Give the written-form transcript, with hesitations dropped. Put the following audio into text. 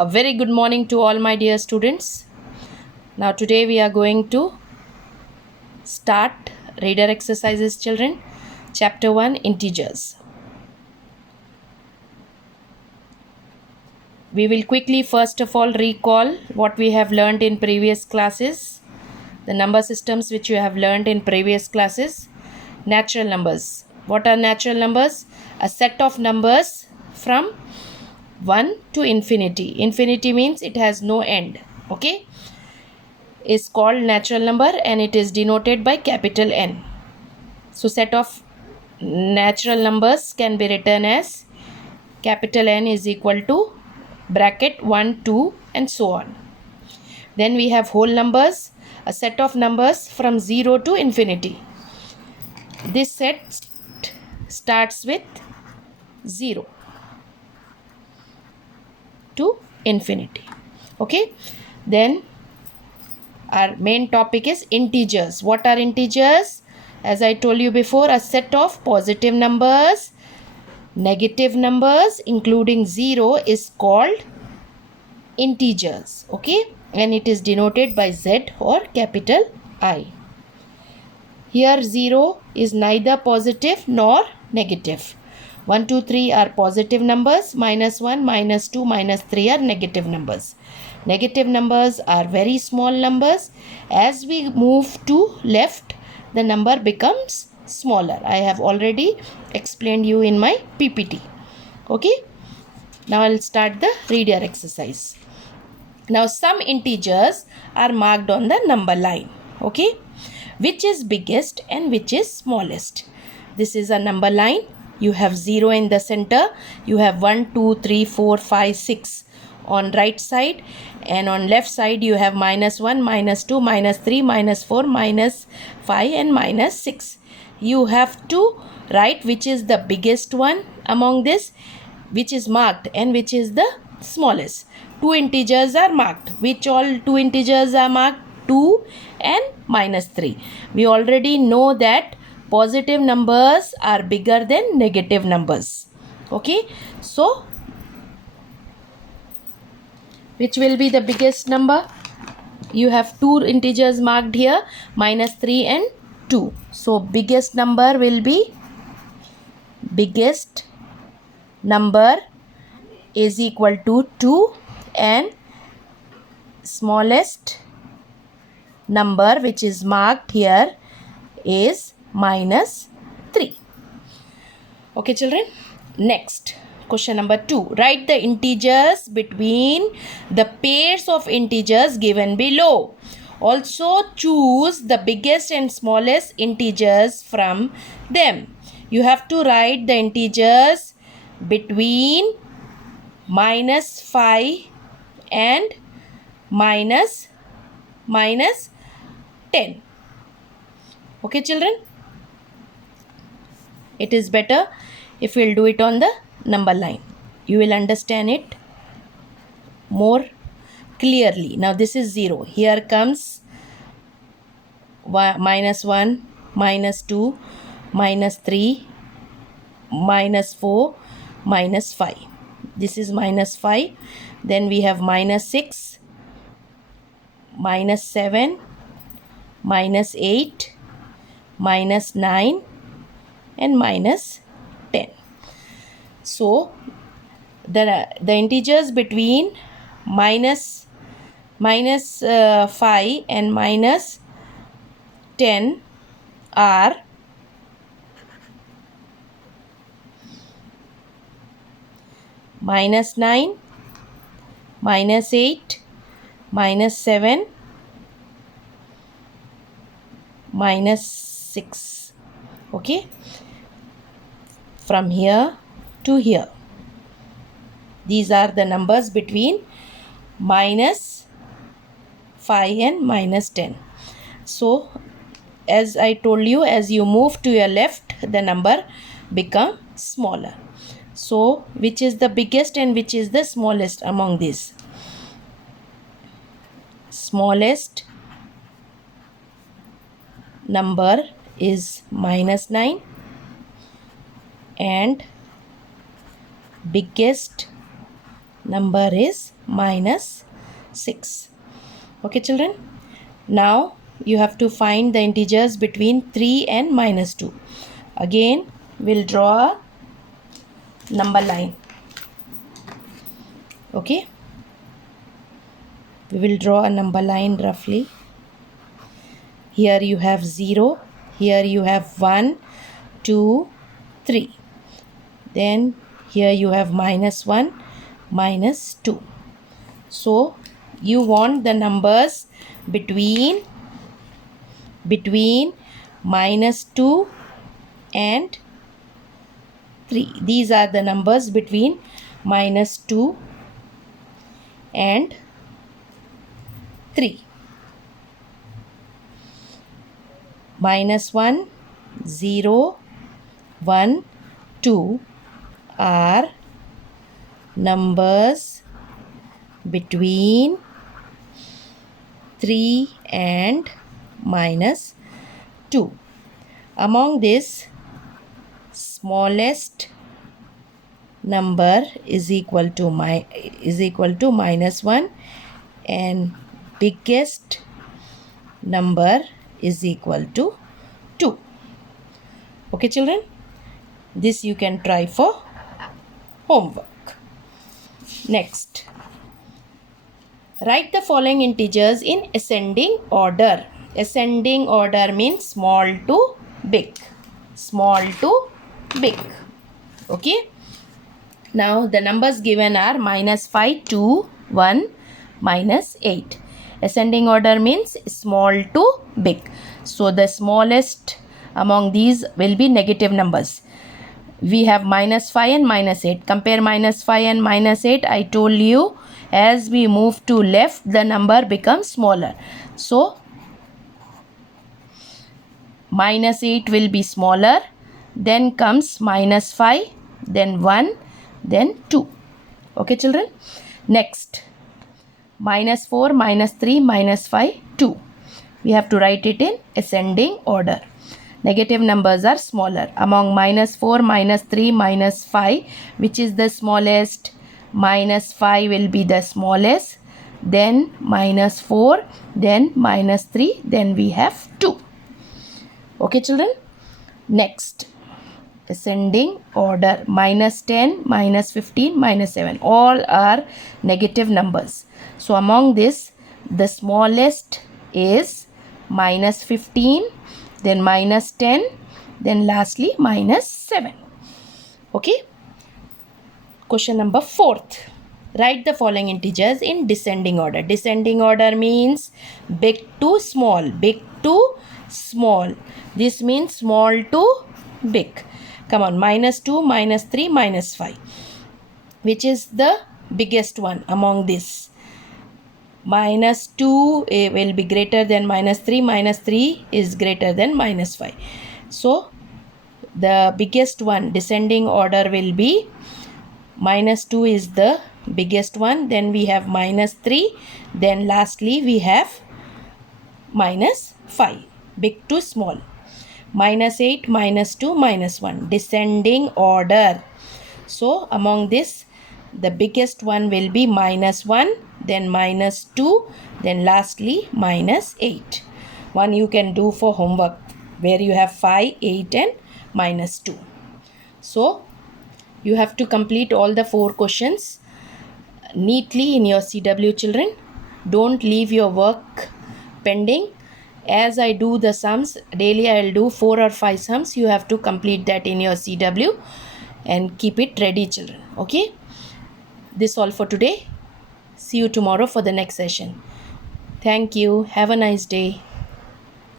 A very good morning to all my dear students. Now today we are going to start reader exercises, children. Chapter 1, Integers. We will quickly first of all recall what we have learned in previous classes. The number systems which you have learned in previous classes. Natural numbers. What are natural numbers? A set of numbers from 1 to infinity. Infinity means it has no end. Okay, is called natural number and it is denoted by capital N. So set of natural numbers can be written as capital N is equal to bracket 1, 2 and so on. Then we have whole numbers, a set of numbers from 0 to infinity. This set starts with 0 to infinity. Okay, then our main topic is integers. What are integers? As I told you before, a set of positive numbers, negative numbers including 0 is called integers. Okay, and it is denoted by Z or capital I. Here 0 is neither positive nor negative. 1, 2, 3 are positive numbers, minus 1, minus 2, minus 3 are negative numbers. Negative numbers are very small numbers. As we move to left, the number becomes smaller. I have already explained you in my PPT. Okay, now I'll start the reader exercise. Now some integers are marked on the number line. Okay, which is biggest and which is smallest. This is a number line. You have 0 in the center. You have 1, 2, 3, 4, 5, 6 on right side, and on left side you have minus 1, minus 2, minus 3, minus 4, minus 5 and minus 6. You have to write which is the biggest one among this, which is marked, and which is the smallest. Two integers are marked. Which all two integers are marked? 2 and minus 3. We already know that positive numbers are bigger than negative numbers. Okay, so which will be the biggest number? You have two integers marked here, minus 3 and 2. So biggest number will be, biggest number is equal to 2, and smallest number which is marked here is minus 3. Okay children, next question number 2. Write the integers between the pairs of integers given below. Also choose the biggest and smallest integers from them. You have to write the integers between minus 5 and minus 10. Okay children, it is better if we'll do it on the number line. You will understand it more clearly. Now this is 0. Here comes minus 1, minus 2, minus 3, minus 4, minus 5. This is minus 5. Then we have minus 6, minus 7, minus 8, minus 9 and minus 10. So the integers between minus 5 and minus 10 are minus 9, minus 8, minus 7, minus 6. Okay, from here to here, these are the numbers between minus 5 and minus 10. So as I told you, as you move to your left, the number become smaller. So which is the biggest and which is the smallest among these? Smallest number is minus 9 and biggest number is minus 6. Okay children, now you have to find the integers between 3 and minus 2. Again we'll draw a number line. Okay, we will draw a number line roughly. Here you have 0, here you have 1, 2, 3. Then here you have minus 1, minus 2. So you want the numbers between minus 2 and 3. These are the numbers between minus 2 and 3. Minus 1, 0, 1, 2 are numbers between 3 and minus 2. Among this, smallest number is equal to minus 1 and biggest number is equal to 2. Okay children, this you can try for homework. Next, write the following integers in ascending order. Ascending order means small to big. Small to big. Okay. Now the numbers given are minus 5, 2, 1, minus 8. Ascending order means small to big. So the smallest among these will be negative numbers. We have minus 5 and minus 8. Compare minus 5 and minus 8. I told you as we move to left, the number becomes smaller. So minus 8 will be smaller. Then comes minus 5, then 1, then 2. Okay children. Next, minus 4, minus 3, minus 5, 2. We have to write it in ascending order. Negative numbers are smaller. Among minus 4, minus 3, minus 5, which is the smallest? Minus 5 will be the smallest. Then minus 4, then minus 3, then we have 2. Okay children. Next, ascending order. Minus 10, minus 15, minus 7. All are negative numbers. So among this, the smallest is minus 15, then minus 10, then lastly minus 7. Okay. Question number 4th. Write the following integers in descending order. Descending order means big to small. Big to small. This means small to big. Come on. Minus 2, minus 3, minus 5. Which is the biggest one among this? Minus 2 will be greater than minus 3. Minus 3 is greater than minus 5. So the biggest one, descending order will be minus 2 is the biggest one. Then we have minus 3. Then lastly we have minus 5. Big to small. Minus 8, minus 2, minus 1. Descending order. So among this, the biggest one will be minus 1, then minus 2, then lastly minus 8. One you can do for homework where you have 5, 8 and minus 2. So you have to complete all the 4 questions neatly in your CW children. Don't leave your work pending. As I do the sums, daily I will do 4 or 5 sums. You have to complete that in your CW and keep it ready children. Okay. This all for today. See you tomorrow for the next session. Thank you. Have a nice day.